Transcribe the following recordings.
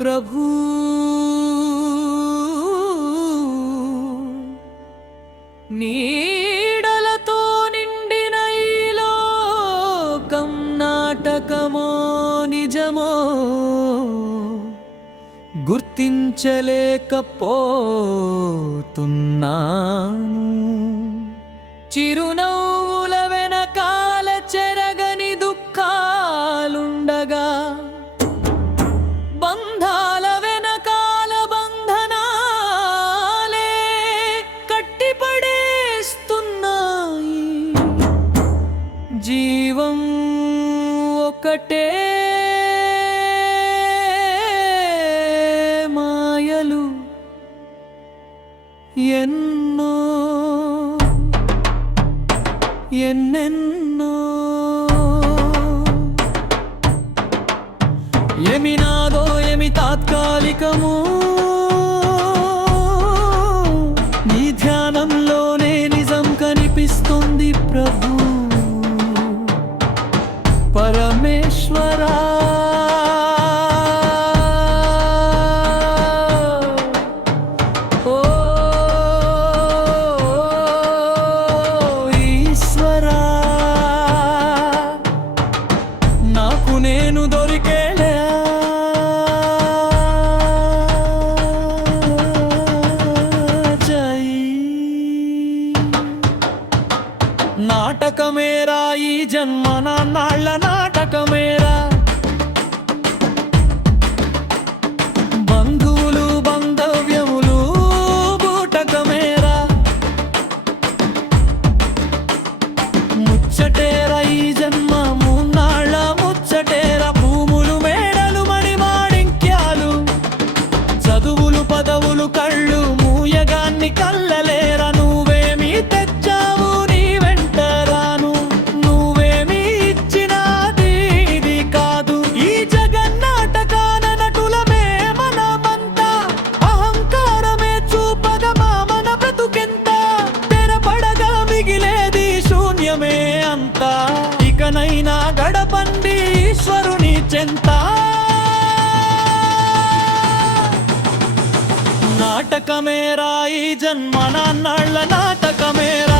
ప్రభు. నీడలతో నిండిన లోకం నాటకమో నిజమో గుర్తించలేకపోతున్నాను. చిరునవ్వు జీవం ఒకటే. మాయలు ఎన్నో ఎన్నెన్నో. ఏమి నాదో ఏమి తాత్కాలికమో వెంకటేరై నాటకమేరా ఈ జన్మ నాళ్ళ నాటకమేరా.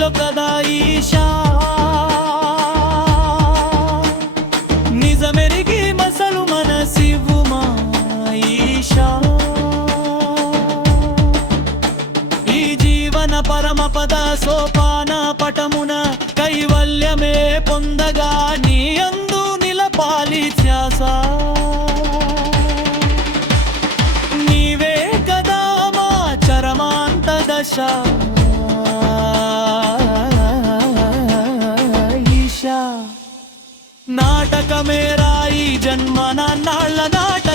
నీలో కదా ఈశా. నిజమెరిగి మసలు మనసివ్వుమా ఈశా. ఈ జీవన పరమ పద సోపాన పటమున కైవల్యమే పొందగా నీ అందు నిలపాలి ధ్యాస. నీవే కదా మా చరమాంత దశ జ్ఞాపకమే రాయి జన్మ నాళ్ళ నాట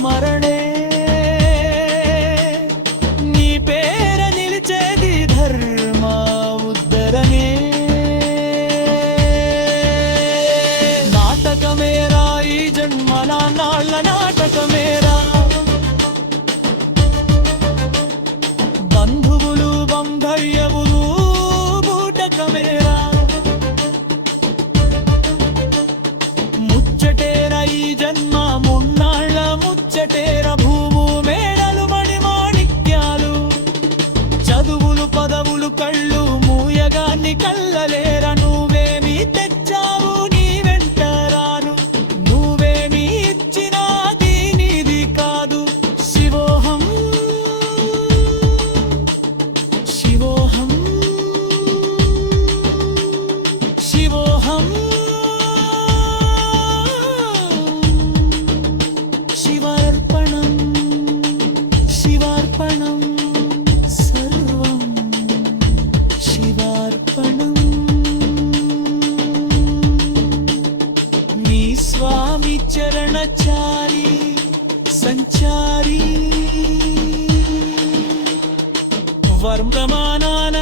மரண शिवार्पणं सर्वं शिवार्पणम् नी स्वामी चरणचारी सञ्चारी वर्धमानान